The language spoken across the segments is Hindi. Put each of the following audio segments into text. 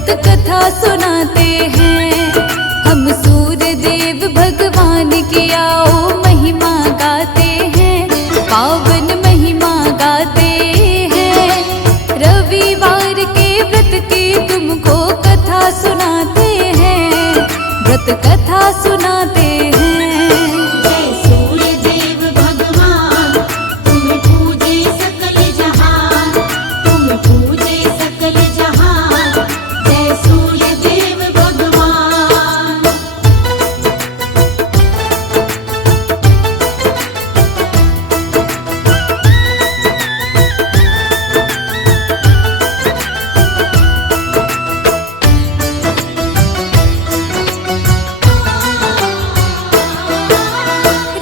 व्रत कथा सुनाते हैं। हम सूर्य देव भगवान की आओ महिमा गाते हैं, पावन महिमा गाते हैं। रविवार के व्रत की तुमको कथा सुनाते हैं, व्रत कथा सुनाते हैं। जय सूर्य देव भगवान, तुम पूजे सकल जहान, तुम पूजे सकल जहान। जय सूर्य देव भगवान।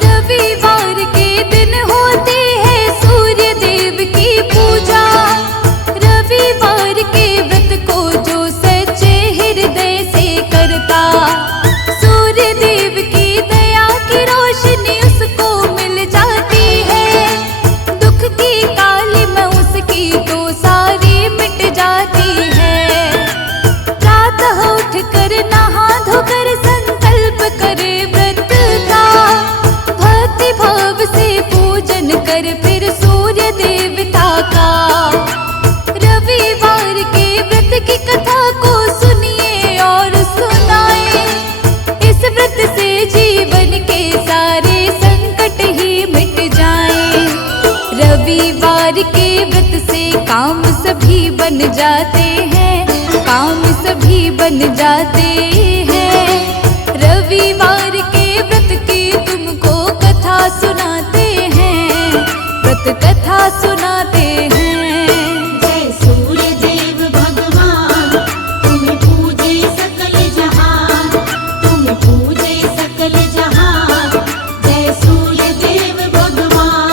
रविवार के दिन होती है सूर्य देव की पूजा। रविवार के व्रत को जो सच्चे हृदय से करता, सूर्य देव की दया की रोशनी उसको मिल जाती है। दुख की कालिमा उसकी तो सारी मिट जाती है। प्रातः उठकर नहा धोकर संकल्प करे व्रत का, भक्ति भाव से पूजन कर फिर सूर्य देवता का। रविवार के व्रत की कथा को सुनिए और सुनाए, इस व्रत से जीवन के सारे संकट ही मिट जाएं। रविवार के व्रत से काम सभी बन जाते हैं, काम सभी बन जाते हैं। रविवार के व्रत की तुमको कथा सुनाते हैं, व्रत कथा सुनाते हैं। जय सूर्य देव भगवान, तुम पूजे सकल जहान, तुम पूजे सकल जहान। जय सूर्य देव भगवान।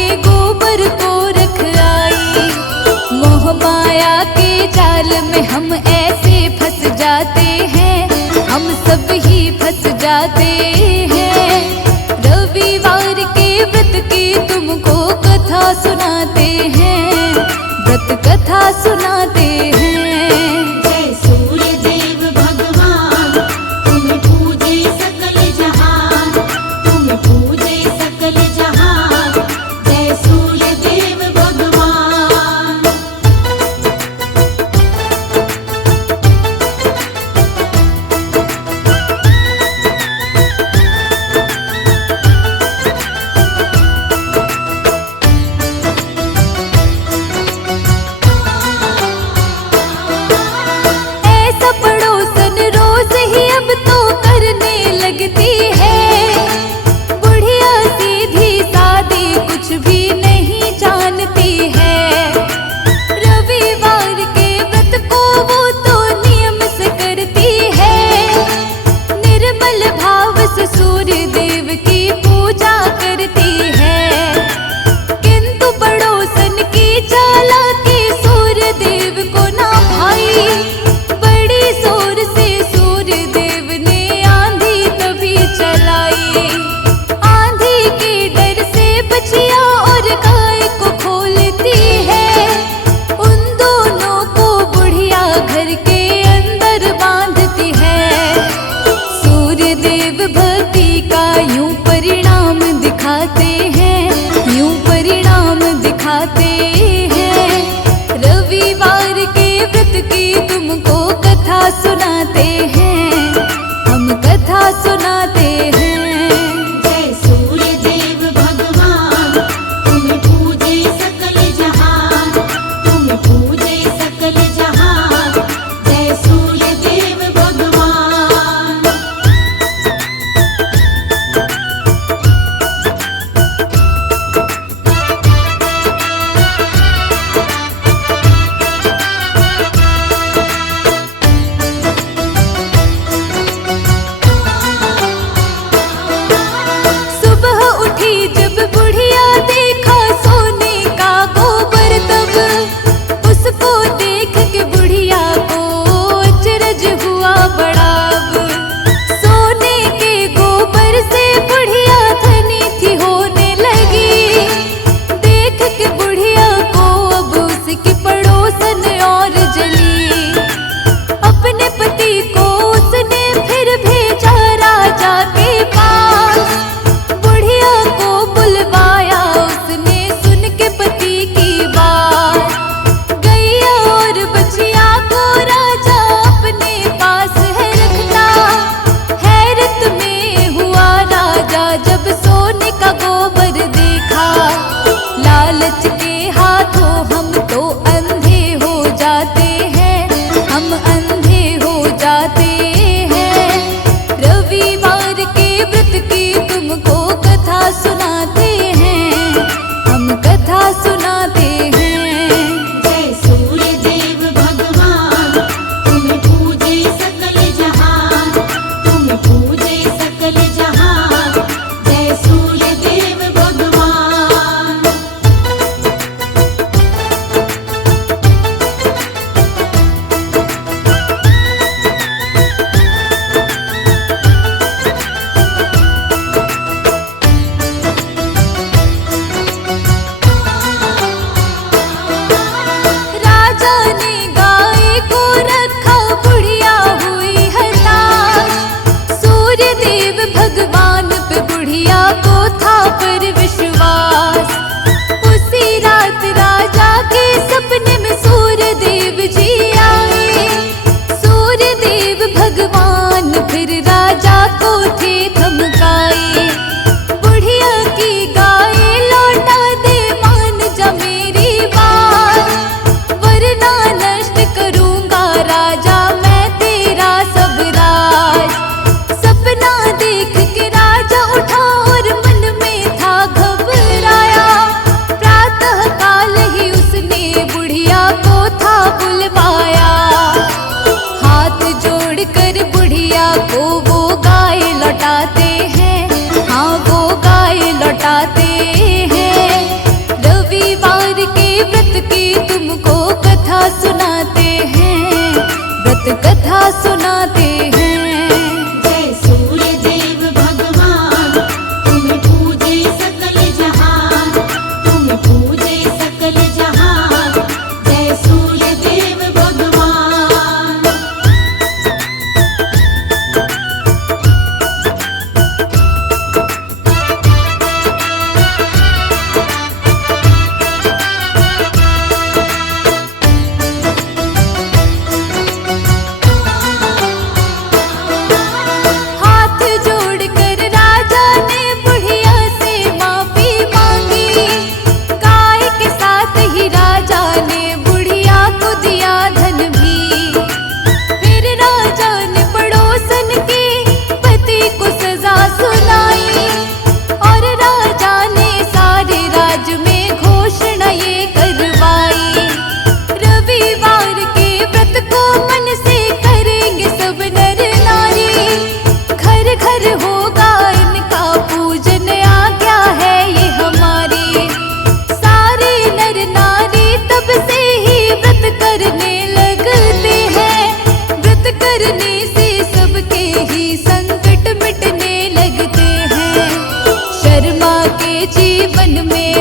के गोबर को रख आई। मोह माया के जाल में हम ऐसे फंस जाते हैं, हम सब ही फंस जाते हैं। रविवार के व्रत की तुमको कथा सुनाते हैं, व्रत कथा सुनाते हैं। जय सूर्य देव भगवान, तुम पूजे सकल जहान, तुम पूजे सकल जहान। जय सूर्य देव भगवान।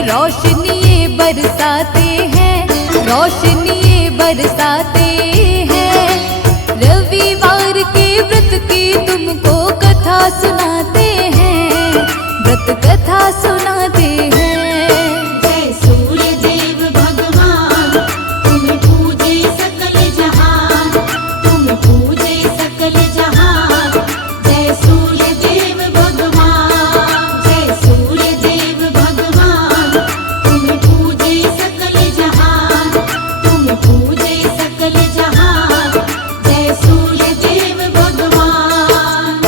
रोशनी बरसाते हैं, रोशनी बरसाते हैं। रविवार के व्रत की तुमको कथा सुनाते हैं, व्रत कथा सुनाते हैं। जय सूर्य देव भगवान, तुम पूजे सकल जहान, तुम पूजे सकल जहान। जय सूर्य देव भगवान, जय सूर्य देव भगवान, तुम पूजे सकल जहान, तुम पूजे सकल जहान। जय सूर्य देव भगवान।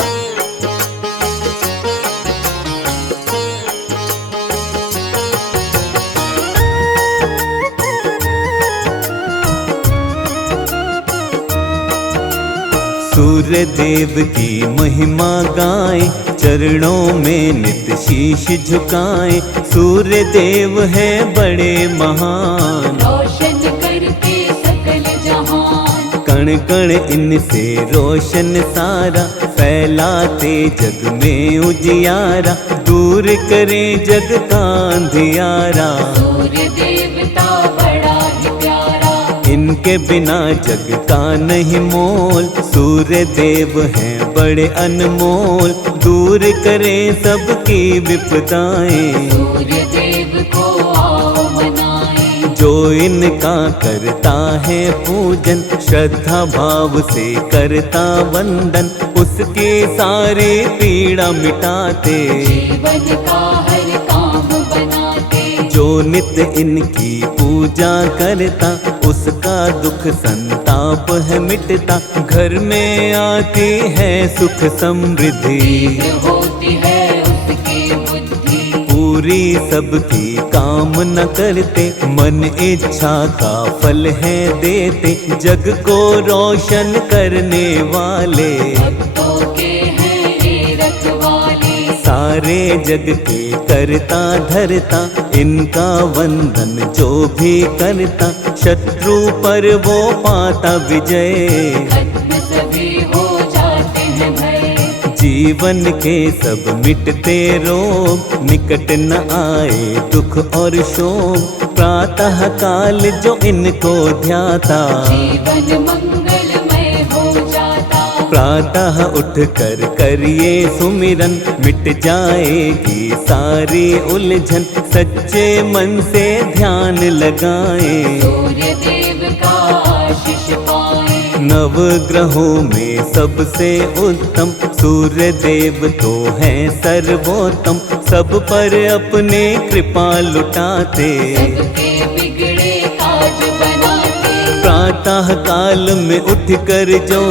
सूर्य देव की महिमा गाएं, चरणों में नित शीश झुकाएं। सूर्य देव है बड़े महान, रोशन करके सकल जहान। कण कण इनसे रोशन सारा, फैलाते जग में उजियारा। दूर करे जग का अंधियारा, सूर्य देवता बड़ा ही प्यारा। इनके बिना जग का नहीं मोल। सूर्य देव हैं बड़े अनमोल, दूर करें सबकी विपदाएं। सूर्य देव को आओ मनाएं, जो इनका करता है पूजन, श्रद्धा भाव से करता वंदन। उसकी सारी पीड़ा मिटाते, जीवन का हर काम बनाते। जो नित इनकी पूजा करता, उसका दुख संताप है मिटता। घर में आती है सुख समृद्धि, तीव्र होती है उसकी बुद्धि। पूरी सबकी कामना करते, मन इच्छा का फल है देते। जग को रोशन करने वाले, भक्तों के हैं ये रखवाले। सारे जग के करता धरता। इनका वंदन जो भी करता, शत्रु पर वो पाता विजय। खत्म सभी हो जाते हैं भय, जीवन के सब मिटते रोग, निकट न आए दुख और शोक। प्रातः काल जो इनको ध्याता, जीवन मंगलमय हो जाता। प्रातः उठ कर करिए सुमिरन, मिट जाएगी सारी उलझन। सच्चे मन से ध्यान लगाएं, सूर्य देव का आशीष पाए। नव ग्रहों में सबसे उत्तम, सूर्य देव तो है सर्वोत्तम। सब पर अपने कृपा लुटाते, सबके बिगड़े काज बनाते। प्रातः काल में उठ कर जो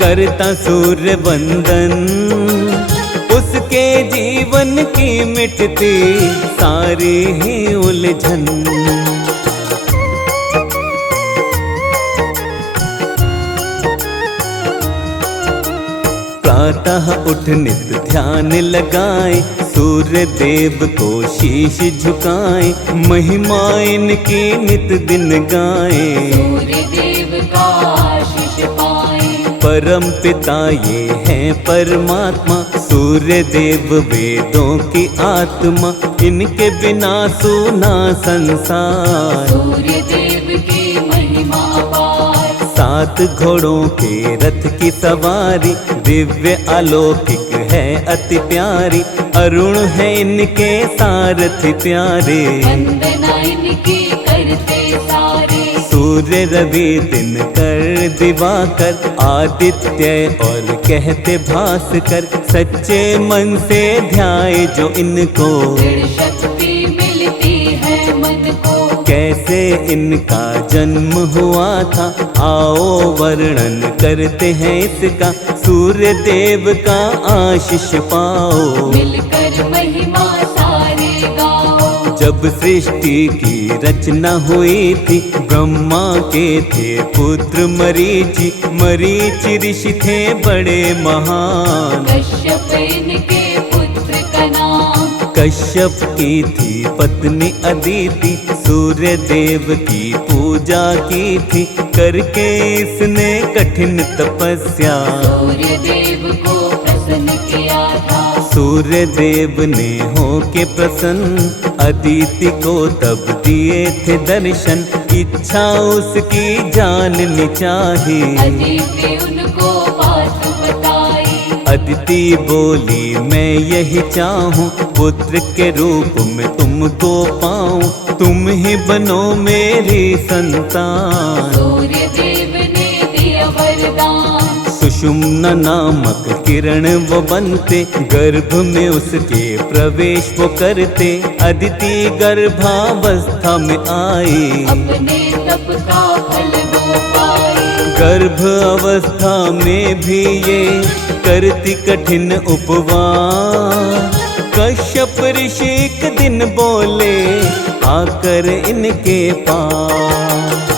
करता सूर्य वंदन, उसके जीवन की मिटती सारी ही उलझन। प्रातः उठ नित ध्यान लगाए, सूर्य देव को शीश झुकाए। महिमा इनकी नित दिन गाए, सूर्य देव का आशीष पाए। परम पिता ये हैं परमात्मा, सूर्य देव वेदों की आत्मा। इनके बिना सूना संसार, सूर्य देव की महिमा अपार। 7 घोड़ों के रथ की सवारी, दिव्य अलौकिक है अति प्यारी। अरुण है इनके सारथी प्यारे, वंदना इनकी करते सारे। सूर्य रवि दिनकर दिवाकर, आदित्य और कहते भास्कर। सच्चे मन से ध्याए जो इनको, दृढ़ शक्ति मिलती है मन को। कैसे इनका जन्म हुआ था, आओ वर्णन करते हैं इसका। सूर्य देव का आशीष पाओ, मिलकर महिमा सारे गाओ। जब सृष्टि की रचना हुई थी, ब्रह्मा के थे पुत्र मरीचि। मरीचि ऋषि थे बड़े महान, कश्यप इनके पुत्र का नाम। कश्यप की थी पत्नी अदिति, सूर्य देव की पूजा की थी। करके इसने कठिन तपस्या, सूर्य देव को प्रसन्न किया था। सूर्य देव ने हो के प्रसन्न, अदिति को तब दिए थे दर्शन, इच्छा उसकी जाननी चाही। अदिति उनको बात बताई, अदिति बोली मैं यही चाहूँ, पुत्र के रूप में तुमको पाऊँ, तुम ही बनो मेरी संतान। सूर्य देव ने दिया वरदान, सुषुम्ना नामक किरण वो बनते, गर्भ में उसके प्रवेश वो करते। अदिति गर्भावस्था में आई, अपने तप का फल वो पाई। गर्भ अवस्था में भी ये करती कठिन उपवास। कश्यप ऋषि एक दिन बोले आकर इनके पास,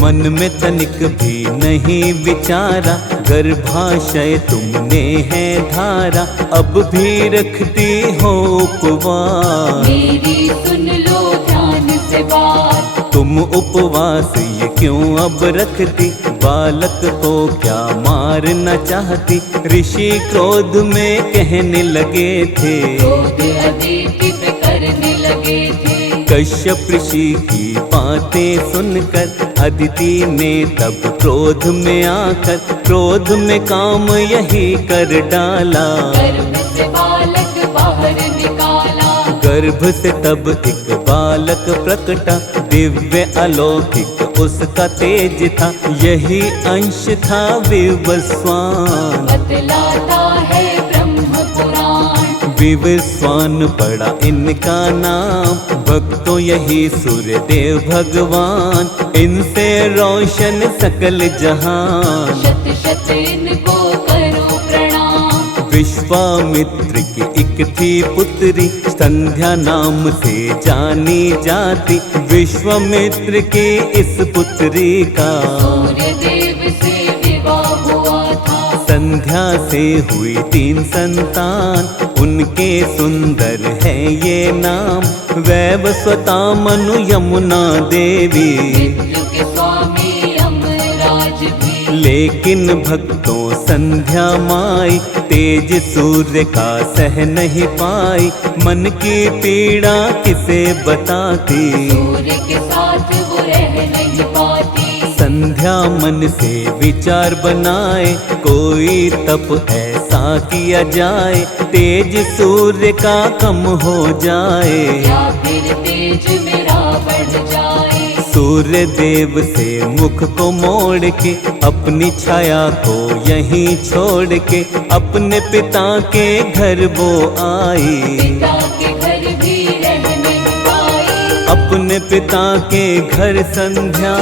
मन में तनिक भी नहीं विचारा, गर्भाशय तुमने है धारा, अब भी रखती हो उपवास। मेरी सुन लो ध्यान से बात, तुम उपवास ये क्यों अब रखती, बालक को क्या मारना चाहती। ऋषि क्रोध में कहने लगे थे, क्रोध अदिति पे करने लगे थे। कश्यप ऋषि की बातें सुनकर अदिति ने तब क्रोध में आकर, क्रोध में काम यही कर डाला। गर्भ से बालक बाहर निकाला, गर्भ से तब एक बालक प्रकटा, दिव्य अलौकिक उसका तेज था, यही अंश था विवस्वान। बतलाता है ब्रह्म पुराण, विवस्वान पड़ा इनका नाम, भक्तों यही सूर्य देव भगवान, इनसे रोशन सकल जहान। शत शत इनको करो प्रणाम। विश्वामित्र की एक थी पुत्री, संध्या नाम से जानी जाती, विश्वामित्र की इस पुत्री का सूर्य देव से विवाह हुआ था। संध्या से हुई 3 संतान, उनके सुंदर है ये नाम, वैवस्वता मनु यमुना देवी। मृत्यु के स्वामी यमराज भी, लेकिन भक्तों संध्या माई, तेज सूर्य का सह नहीं पाई, मन की पीड़ा किसे बताती। सूर्य के साथ वो रह नहीं पाती। संध्या मन से विचार बनाए, कोई तप ऐसा किया जाए, तेज सूर्य का कम हो जाए, या फिर तेज मेरा बढ़ जाए। सूर्य देव से मुख को मोड़ के, अपनी छाया को यहीं छोड़ के, अपने पिता के घर वो आई। पिता के घर भी रह नहीं पाई, अपने पिता के घर संध्या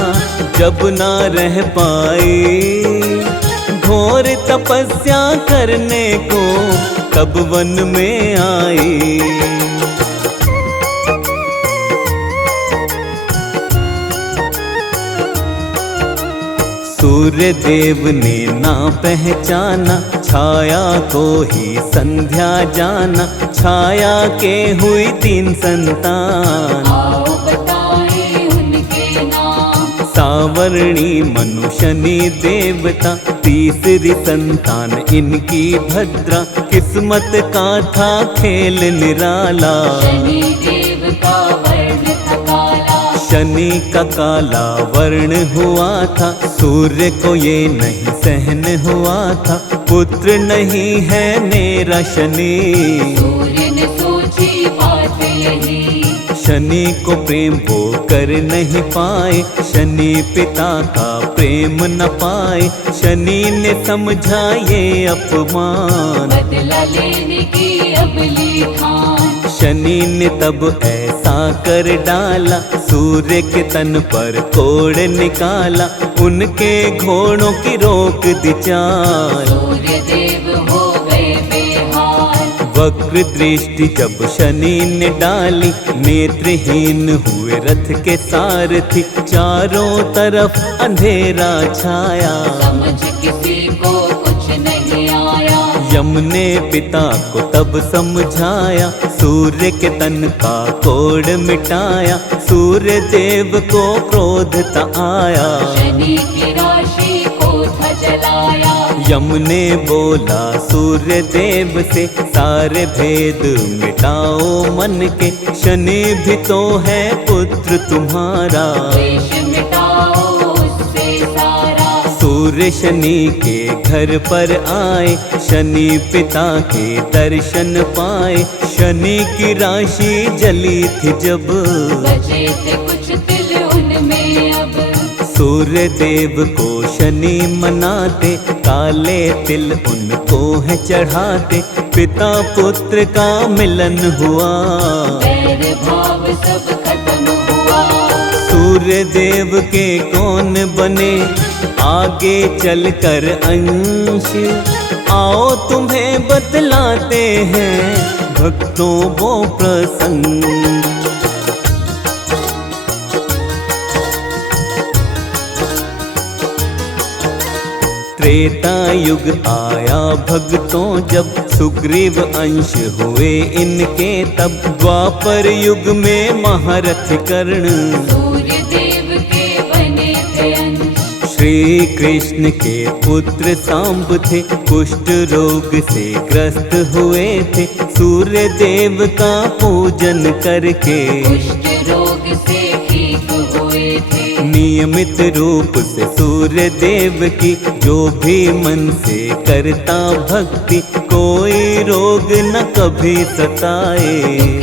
जब ना रह पाई, घोर तपस्या करने को तब वन में आई। सूर्य देव ने ना पहचाना, छाया को ही संध्या जाना, छाया के हुई 3 संतान। आओ बताए उनके नाम। सावर्णी मनु शनि देवता, तीसरी संतान इनकी भद्रा, किस्मत का था खेल निराला। शनि देव का वर्ण था काला, शनि का काला वर्ण हुआ था, सूर्य को ये नहीं सहन हुआ था, पुत्र नहीं है मेरा शनि। सूर्य ने सोची बात यही, शनि को प्रेम वो कर नहीं पाए, शनि पिता का प्रेम न पाए, शनि ने समझा ये अपमान। बदला लेने की अबली ठान। शनि ने तब ऐसा कर डाला, सूर्य के तन पर कोड़ निकाला, उनके घोड़ों की रोक दी चाल। सूर्य देव हो गए बेहाल, वक्र दृष्टि जब शनि ने डाली, नेत्रहीन हुए रथ के सारथी, चारों तरफ अंधेरा छाया। समझ किसी को कुछ नहीं आया, यम ने पिता को तब समझाया, सूर्य के तन का कोड़ मिटाया, सूर्य देव को क्रोध ता आया। शनि की राशि को था जलाया, यम ने बोला सूर्य देव से, सारे भेद मिटाओ मन के, शनि भी तो है पुत्र तुम्हारा। क्लेश मिटाओ उससे सारा। सूर्य शनि के घर पर आए, शनि पिता के दर्शन पाए, शनि की राशि जली थी जब, बचे थे कुछ तिल उनमें अब। सूर्य देव को शनि मनाते, काले तिल उनको है चढ़ाते, पिता पुत्र का मिलन हुआ, बैर भाव सब खत्म हुआ। सूर्य देव के कौन बने आगे चलकर अंश, आओ तुम्हें बतलाते हैं भक्तों वो प्रसंग। त्रेता युग आया भक्तों जब, सुग्रीव अंश हुए इनके तब, द्वापर युग में महारथ कर्ण, सूर्य देव के बने थे अंश। श्री कृष्ण के पुत्र सांब थे, कुष्ठ रोग से ग्रस्त हुए थे, सूर्य देव का पूजन करके कुष्ठ रोग से ठीक हुए थे। नियमित रूप से सूर्य देव की जो भी मन से करता भक्ति, कोई रोग न कभी सताए,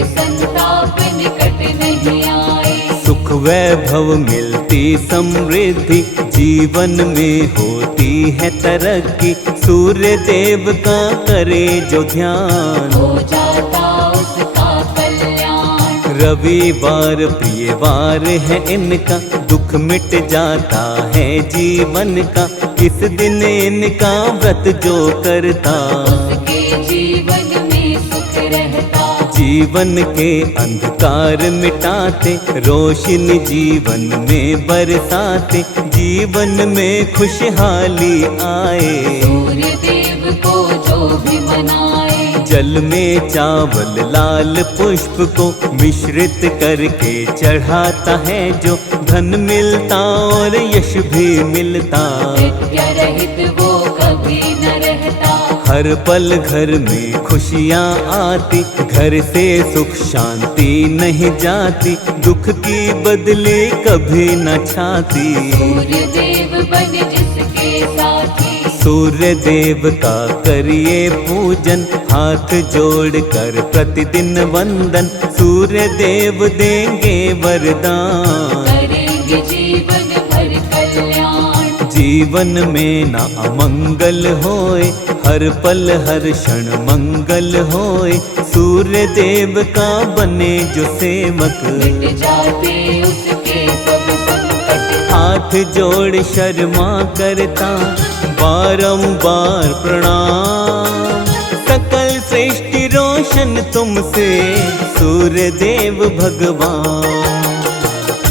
संताप निकट नहीं आए। सुख वैभव मिलती समृद्धि, जीवन में होती है तरक्की, सूर्य देव का करे जो ध्यान, हो जाता उसका कल्याण। रविवार प्रियवार है इनका, दुख मिट जाता है जीवन का, इस दिन इनका व्रत जो करता, उसके जीवन में सुख रहता। जीवन के अंधकार मिटाते, रोशनी जीवन में बरसाते, जीवन में खुशहाली आए, सूर्य देव को जो भी मनाए। जल में चावल लाल पुष्प को मिश्रित करके चढ़ाता है जो, धन मिलता और यश भी मिलता, विद्या रहित वो कभी न रहता। हर पल घर में खुशियाँ आती, घर से सुख शांति नहीं जाती, दुख की बदले कभी न छाती, सूर्य देव बन जिसके साथी। सूर्य देव का करिए पूजन, हाथ जोड़ कर प्रतिदिन वंदन, सूर्य देव देंगे वरदान, करेंगे जीवन भर कल्याण। जीवन में ना अमंगल होए, हर पल हर क्षण मंगल होए, सूर्य देव का बने जो सेवक, मिट जाते उसके सब संकट। हाथ जोड़ शर्मा करता बारंबार प्रणाम, सकल सृष्टि रोशन तुमसे सूर्य देव भगवान।